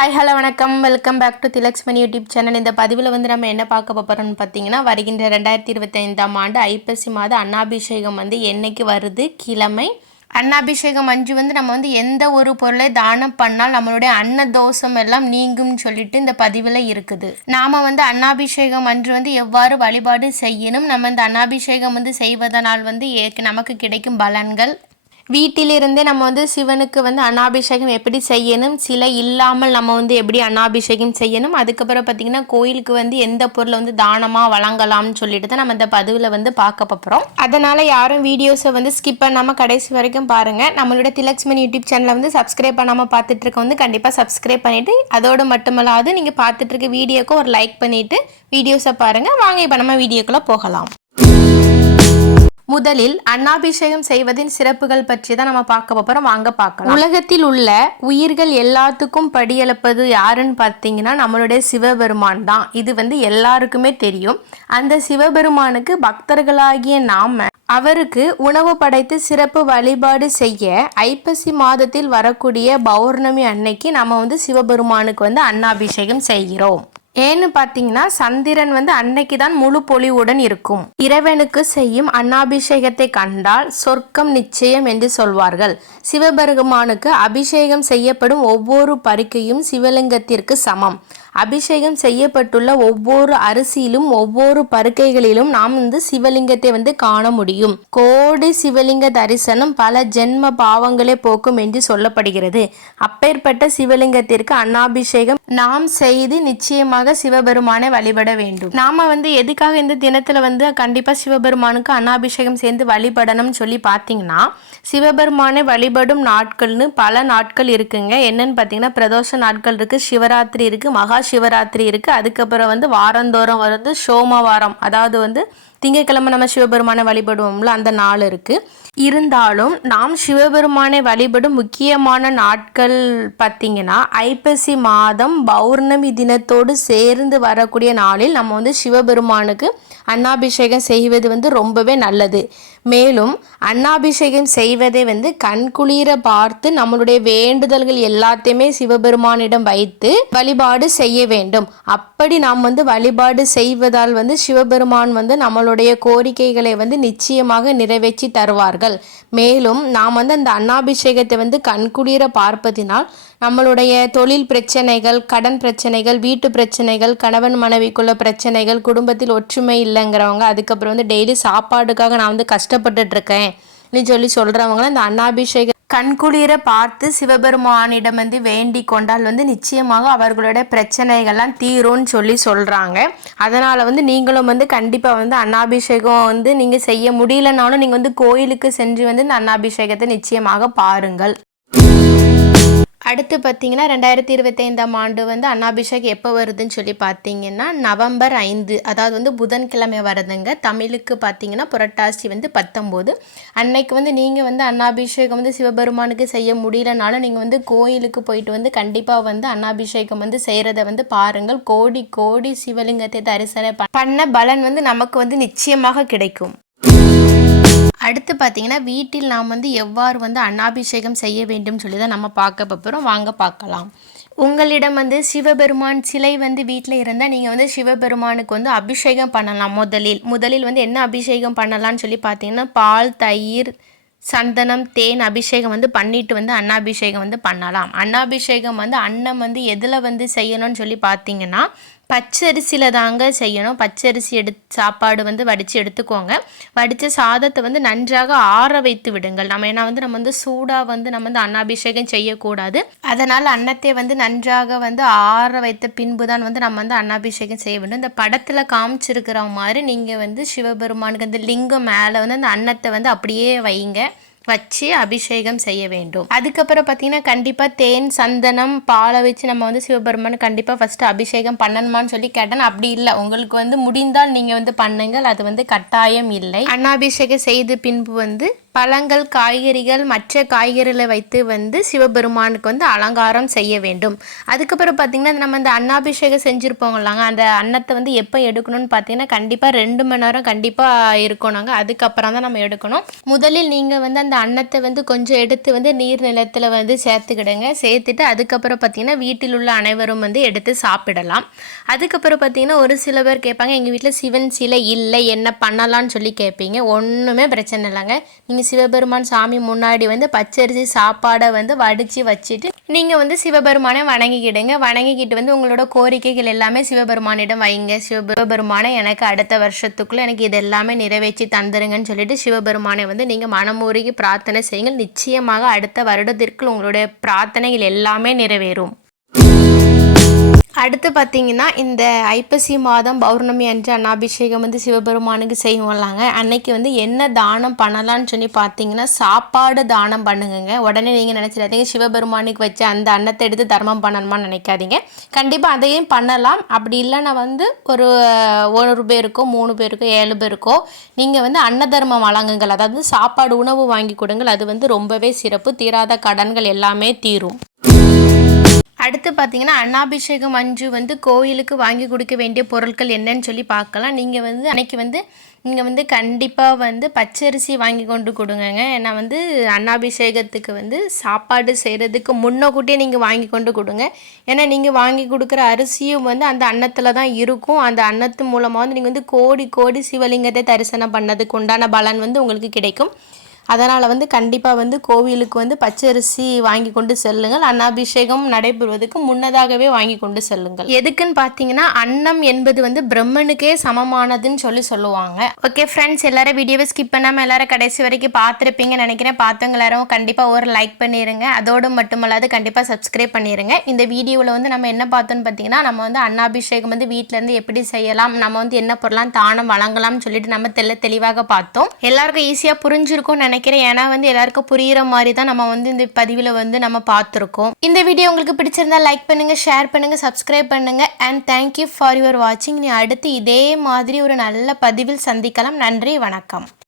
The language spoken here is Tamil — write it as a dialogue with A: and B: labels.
A: ஹாய் ஹலோ வணக்கம். Welcome back to Thilaksmani YouTube channel இந்த பதிவில் வந்து நம்ம என்ன பார்க்க போகிறோம்னு பார்த்தீங்கன்னா வருகின்ற ரெண்டாயிரத்தி இருபத்தைந்தாம் ஆண்டு ஐப்பசி மாத அன்னாபிஷேகம் வந்து என்னைக்கு வருது? கிழமை. அன்னாபிஷேகம் அஞ்சு வந்து நம்ம வந்து எந்த ஒரு பொருளை தானம் பண்ணால் நம்மளுடைய அன்ன தோஷம் எல்லாம் நீங்கும்னு சொல்லிட்டு இந்த பதிவில் இருக்குது. நாம் வந்து அன்னாபிஷேகம் அன்று வந்து எவ்வாறு வழிபாடு செய்யணும்? நம்ம இந்த அன்னாபிஷேகம் வந்து செய்வதனால் வந்து நமக்கு கிடைக்கும் பலன்கள் வீட்டிலிருந்தே நம்ம வந்து சிவனுக்கு வந்து அன்னாபிஷேகம் எப்படி செய்யணும் சிலை இல்லாமல் நம்ம வந்து எப்படி அன்னாபிஷேகம் செய்யணும் அதுக்கப்புறம் பார்த்திங்கன்னா கோயிலுக்கு வந்து எந்த பொருளை வந்து தானமாக வழங்கலாம்னு சொல்லிட்டு தான் நம்ம இந்த பதிவில் வந்து பார்க்க போகிறோம் அதனால் யாரும் வீடியோஸை வந்து ஸ்கிப் பண்ணாமல் கடைசி வரைக்கும் பாருங்கள் நம்மளோட திலக்ஷ்மன் யூடியூப் சேனலை வந்து சப்ஸ்கிரைப் பண்ணாமல் பார்த்துட்டு இருக்க வந்து கண்டிப்பாக சப்ஸ்கிரைப் பண்ணிவிட்டு அதோடு மட்டுமல்லாது நீங்கள் பார்த்துட்டு இருக்க வீடியோக்கு ஒரு லைக் பண்ணிவிட்டு வீடியோஸை பாருங்கள் வாங்க இப்போ நம்ம வீடியோக்குள்ளே போகலாம். முதலில் அன்னாபிஷேகம் செய்வதின் சிறப்புகள் பற்றி தான் நம்ம பார்க்க போறோம். வாங்க பார்க்கலாம். உலகத்தில் உள்ள உயிர்கள் எல்லாத்துக்கும் படியெழுப்பது யாருன்னு பார்த்தீங்கன்னா நம்மளுடைய சிவபெருமான் தான். இது வந்து எல்லாருக்குமே தெரியும். அந்த சிவபெருமானுக்கு பக்தர்களாகிய நாம அவருக்கு உணவு படைத்து சிறப்பு வழிபாடு செய்ய ஐப்பசி மாதத்தில் வரக்கூடிய பௌர்ணமி அன்னைக்கு நம்ம வந்து சிவபெருமானுக்கு வந்து அன்னாபிஷேகம் செய்கிறோம். ஏன்னு பார்த்தீங்கன்னா சந்திரன் வந்து அன்னைக்கு தான் முழு பொலிவுடன் இருக்கும். இறைவனுக்கு செய்யும் அன்னாபிஷேகத்தை கண்டால் சொர்க்கம் நிச்சயம் என்று சொல்வார்கள். சிவபெருமானுக்கு அபிஷேகம் செய்யப்படும் ஒவ்வொரு பறிக்கையும் சிவலிங்கத்திற்கு சமம். அபிஷேகம் செய்யப்பட்டுள்ள ஒவ்வொரு அரிசியிலும் ஒவ்வொரு பருக்கைகளிலும் நாம் வந்து சிவலிங்கத்தை வந்து காண முடியும். கோடி சிவலிங்க தரிசனம் பல ஜென்ம பாவங்களே போக்கும் என்று சொல்லப்படுகிறது. அப்பேற்பட்ட சிவலிங்கத்திற்கு அன்னாபிஷேகம் நாம் செய்து நிச்சயமாக சிவபெருமானை வழிபட வேண்டும். நாம வந்து எதுக்காக இந்த தினத்துல வந்து கண்டிப்பா சிவபெருமானுக்கு அன்னாபிஷேகம் சேர்ந்து வழிபடணும்னு சொல்லி பார்த்தீங்கன்னா சிவபெருமானை வழிபடும் நாட்கள்னு பல நாட்கள் இருக்குங்க. என்னன்னு பார்த்தீங்கன்னா பிரதோஷ நாட்கள் இருக்கு சிவராத்திரி இருக்கு மகா சிவராத்திரி இருக்குது அதுக்கப்புறம் வந்து வாரந்தோறும் வந்து சோமவாரம் அதாவது வந்து திங்கட்கிழமை நம்ம சிவபெருமானை வழிபடுவோம்ல அந்த நாள் இருக்குது இருந்தாலும் நாம் சிவபெருமானை வழிபடும் முக்கியமான நாட்கள் பார்த்தீங்கன்னா ஐப்பசி மாதம் பௌர்ணமி தினத்தோடு சேர்ந்து வரக்கூடிய நாளில் நம்ம வந்து சிவபெருமானுக்கு அன்னாபிஷேகம் செய்வது வந்து ரொம்பவே நல்லது. மேலும் அன்னாபிஷேகம் செய்வதை வந்து கண்குளிர பார்த்து நம்மளுடைய வேண்டுதல்கள் எல்லாத்தையுமே சிவபெருமானிடம் வைத்து வழிபாடு செய்ய வேண்டும். அப்படி நாம் வந்து வழிபாடு செய்வதால் வந்து சிவபெருமான் வந்து நம்மளுடைய கோரிக்கைகளை வந்து நிச்சயமாக நிறைவேற்றி தருவார்கள். மேலும் நாம் வந்து அந்த அன்னாபிஷேகத்தை வந்து கண்குளிர பார்ப்பதினால் நம்மளுடைய தொழில் பிரச்சனைகள் கடன் பிரச்சனைகள் வீட்டு பிரச்சனைகள் கணவன் மனைவிக்குள்ள பிரச்சனைகள் குடும்பத்தில் ஒற்றுமை இல்லைங்கிறவங்க அதுக்கப்புறம் வந்து டெய்லி சாப்பாடுக்காக நான் வந்து கஷ்ட இருக்கேன் அப்படின்னு சொல்லி சொல்கிறவங்களாம் இந்த அன்னாபிஷேக கண்குளிர பார்த்து சிவபெருமானிடம் வந்து வேண்டி கொண்டால் வந்து நிச்சயமாக அவர்களுடைய பிரச்சனைகள்லாம் தீரும்னு சொல்லி சொல்கிறாங்க அதனால் வந்து நீங்களும் வந்து கண்டிப்பாக வந்து அன்னாபிஷேகம் வந்து நீங்கள் செய்ய முடியலனாலும் நீங்கள் வந்து கோயிலுக்கு சென்று வந்து இந்த அன்னாபிஷேகத்தை நிச்சயமாக பாருங்கள். அடுத்து பார்த்தீங்கன்னா ரெண்டாயிரத்தி இருபத்தைந்தாம் ஆண்டு வந்து அன்னாபிஷேக் எப்போ வருதுன்னு சொல்லி பார்த்தீங்கன்னா நவம்பர் ஐந்து அதாவது வந்து புதன்கிழமை வருதுங்க. தமிழுக்கு பார்த்தீங்கன்னா புரட்டாசி வந்து பத்தொம்போது. அன்னைக்கு வந்து நீங்கள் வந்து அன்னாபிஷேகம் வந்து சிவபெருமானுக்கு செய்ய முடியலனாலும் நீங்கள் வந்து கோயிலுக்கு போயிட்டு வந்து கண்டிப்பாக வந்து அன்னாபிஷேகம் வந்து செய்கிறத வந்து பாருங்கள். கோடி கோடி சிவலிங்கத்தை தரிசனம் பண்ண பலன் வந்து நமக்கு வந்து நிச்சயமாக கிடைக்கும். அடுத்து பார்த்தீங்கன்னா வீட்டில் நாம் வந்து எவ்வாறு வந்து அன்னாபிஷேகம் செய்ய வேண்டும் சொல்லி தான் நம்ம பார்க்க போகிறோம் வாங்க பார்க்கலாம். உங்களிடம் வந்து சிவபெருமான் சிலை வந்து வீட்டில் இருந்தால் நீங்கள் வந்து சிவபெருமானுக்கு வந்து அபிஷேகம் பண்ணலாம் முதலில். முதலில் வந்து என்ன அபிஷேகம் பண்ணலாம்னு சொல்லி பார்த்தீங்கன்னா பால் தயிர் சந்தனம் தேன் அபிஷேகம் வந்து பண்ணிட்டு வந்து அன்னாபிஷேகம் வந்து பண்ணலாம். அன்னாபிஷேகம் வந்து அன்னம் வந்து எதில் வந்து செய்யணும்னு சொல்லி பார்த்தீங்கன்னா பச்சரிசியில் தாங்க செய்யணும். பச்சரிசி எடு சாப்பாடு வந்து வடித்து எடுத்துக்கோங்க. வடித்த சாதத்தை வந்து நன்றாக ஆற வைத்து விடுங்கள். நம்ம ஏன்னா வந்து நம்ம வந்து சூடாக வந்து நம்ம வந்து அன்னாபிஷேகம் செய்யக்கூடாது. அதனால் அன்னத்தை வந்து நன்றாக வந்து ஆற வைத்த பின்பு தான் வந்து நம்ம வந்து அன்னாபிஷேகம் செய்ய வேண்டும். இந்த படத்தில் காமிச்சிருக்கிற மாதிரி நீங்கள் வந்து சிவபெருமானுக்கு அந்த லிங்கம் மேலே வந்து அந்த அன்னத்தை வந்து அப்படியே வைங்க. வச்சு அபிஷேகம் செய்ய வேண்டும். அதுக்கப்புறம் பார்த்தீங்கன்னா கண்டிப்பாக தேன் சந்தனம் பாலை வச்சு நம்ம வந்து சிவபெருமான் கண்டிப்பாக ஃபஸ்ட்டு அபிஷேகம் பண்ணணுமான்னு சொல்லி கேட்டேன். அப்படி இல்லை. உங்களுக்கு வந்து முடிந்தால் நீங்கள் வந்து பண்ணுங்கள். அது வந்து கட்டாயம் இல்லை. அன்னாபிஷேகம் செய்த பின்பு வந்து பழங்கள் காய்கறிகள் மற்ற காய்கறிகளை வைத்து வந்து சிவபெருமானுக்கு வந்து அலங்காரம் செய்ய வேண்டும். அதுக்கப்புறம் பார்த்திங்கன்னா நம்ம அந்த அன்னாபிஷேகம் செஞ்சுருப்போங்களாங்க அந்த அன்னத்தை வந்து எப்போ எடுக்கணும்னு பார்த்தீங்கன்னா கண்டிப்பாக ரெண்டு மணி நேரம் கண்டிப்பாக இருக்கணுங்க அதுக்கப்புறம் தான் நம்ம எடுக்கணும். முதலில் நீங்கள் வந்து அந்த அன்னத்தை வந்து கொஞ்சம் எடுத்து வந்து நீர் நிலத்தில் வந்து சேர்த்துக்கிடுங்க. சேர்த்துட்டு அதுக்கப்புறம் பார்த்தீங்கன்னா வீட்டில் உள்ள அனைவரும் வந்து எடுத்து சாப்பிடலாம். அதுக்கப்புறம் பார்த்தீங்கன்னா ஒரு சில பேர் கேட்பாங்க எங்கள் வீட்டில் சிவன் சிலை இல்லை என்ன பண்ணலாம்னு சொல்லி கேட்பீங்க. ஒன்றுமே பிரச்சனை இல்லைங்க. நீங்கள் சிவபெருமான் சாமி முன்னாடி வந்து பச்சரிசி சாப்பாடை வந்து வடித்து வச்சுட்டு நீங்கள் வந்து சிவபெருமானை வணங்கிக்கிடுங்க. வணங்கிக்கிட்டு வந்து உங்களோட கோரிக்கைகள் எல்லாமே சிவபெருமானிடம் வைங்க. சிவபெருமானை எனக்கு அடுத்த வருஷத்துக்குள்ளே எனக்கு இது எல்லாமே நிறைவேற்றி தந்துருங்கன்னு சொல்லிட்டு சிவபெருமானை வந்து நீங்கள் மனமுருகி பிரார்த்தனை செய்யுங்கள். நிச்சயமாக அடுத்த வருடத்திற்குள் உங்களுடைய பிரார்த்தனைகள் எல்லாமே நிறைவேறும். அடுத்து பார்த்தீங்கன்னா இந்த ஐப்பசி மாதம் பௌர்ணமி அன்று அன்னாபிஷேகம் வந்து சிவபெருமானுக்கு செய்வோம்லாங்க. அன்னைக்கு வந்து என்ன தானம் பண்ணலான்னு சொல்லி பார்த்தீங்கன்னா சாப்பாடு தானம் பண்ணுங்கங்க. உடனே நீங்கள் நினச்சிடாதீங்க சிவபெருமானுக்கு வச்ச அந்த அன்னத்தை எடுத்து தர்மம் பண்ணணுமான்னு நினைக்காதீங்க. கண்டிப்பாக அதையும் பண்ணலாம். அப்படி இல்லைன்னா வந்து ஒரு ஒரு பேருக்கோ மூணு பேருக்கோ ஏழு பேருக்கோ நீங்கள் வந்து அன்ன தர்மம் வழங்குங்கள். அதாவது சாப்பாடு உணவு வாங்கி கொடுங்கள். அது வந்து ரொம்பவே சிறப்பு. தீராத கடன்கள் எல்லாமே தீரும். அடுத்து பார்த்தீங்கன்னா அன்னாபிஷேகம் அஞ்சு வந்து கோயிலுக்கு வாங்கி கொடுக்க வேண்டிய பொருட்கள் என்னன்னு சொல்லி பார்க்கலாம். நீங்கள் வந்து அன்னைக்கு வந்து நீங்கள் வந்து கண்டிப்பாக வந்து பச்சரிசி வாங்கி கொண்டு கொடுங்கங்க. ஏன்னா வந்து அன்னாபிஷேகத்துக்கு வந்து சாப்பாடு செய்கிறதுக்கு முன்னக்கூட்டியே நீங்கள் வாங்கி கொண்டு கொடுங்க. ஏன்னா நீங்கள் வாங்கி கொடுக்குற அரிசியும் வந்து அந்த அன்னத்தில் தான் இருக்கும். அந்த அன்னத்து மூலமாக வந்து நீங்கள் வந்து கோடி கோடி சிவலிங்கத்தை தரிசனம் பண்ணதுக்கு உண்டான பலன் வந்து உங்களுக்கு கிடைக்கும். அதனால் வந்து கண்டிப்பாக வந்து கோவிலுக்கு வந்து பச்சரிசி வாங்கி கொண்டு செல்லுங்கள். அன்னாபிஷேகம் நடைபெறுவதற்கு முன்னதாகவே வாங்கி கொண்டு செல்லுங்கள். எதுக்குன்னு பார்த்தீங்கன்னா அன்னம் என்பது வந்து பிரம்மனுக்கே சமமானதுன்னு சொல்லி சொல்லுவாங்க. ஓகே ஃப்ரெண்ட்ஸ் எல்லாரும் வீடியோவை ஸ்கிப் பண்ணாமல் எல்லாரும் கடைசி வரைக்கும் பார்த்துருப்பீங்கன்னு நினைக்கிறேன். பார்த்தவங்க எல்லாரும். கண்டிப்பாக ஒரு லைக் பண்ணிடுங்க அதோடு மட்டுமல்லாது கண்டிப்பாக சப்ஸ்கிரைப் பண்ணிடுங்க இந்த வீடியோவில் வந்து நம்ம என்ன பார்த்தோம்னு பார்த்தீங்கன்னா நம்ம வந்து அன்னாபிஷேகம் வந்து வீட்டிலேருந்து எப்படி செய்யலாம் நம்ம வந்து என்ன பொருளாம் தானம் வழங்கலாம்னு சொல்லிட்டு நம்ம தெல்ல தெளிவாக பார்த்தோம். எல்லாருக்கும் ஈஸியாக புரிஞ்சிருக்கும்னு நினைக்கிறேன். ஏன்னா வந்து எல்லாருக்கும் புரியுற மாதிரி தான் நம்ம வந்து இந்த பதிவில் வந்து நம்ம பார்த்துருக்கோம். இந்த வீடியோ உங்களுக்கு பிடிச்சிருந்தா லைக் பண்ணுங்க ஷேர் பண்ணுங்க சப்ஸ்கிரைப் பண்ணுங்க. அண்ட் தேங்க்யூ ஃபார் யுவர் வாட்சிங் நீ அடுத்து இதே மாதிரி ஒரு நல்ல பதிவில் சந்திக்கலாம். நன்றி வணக்கம்.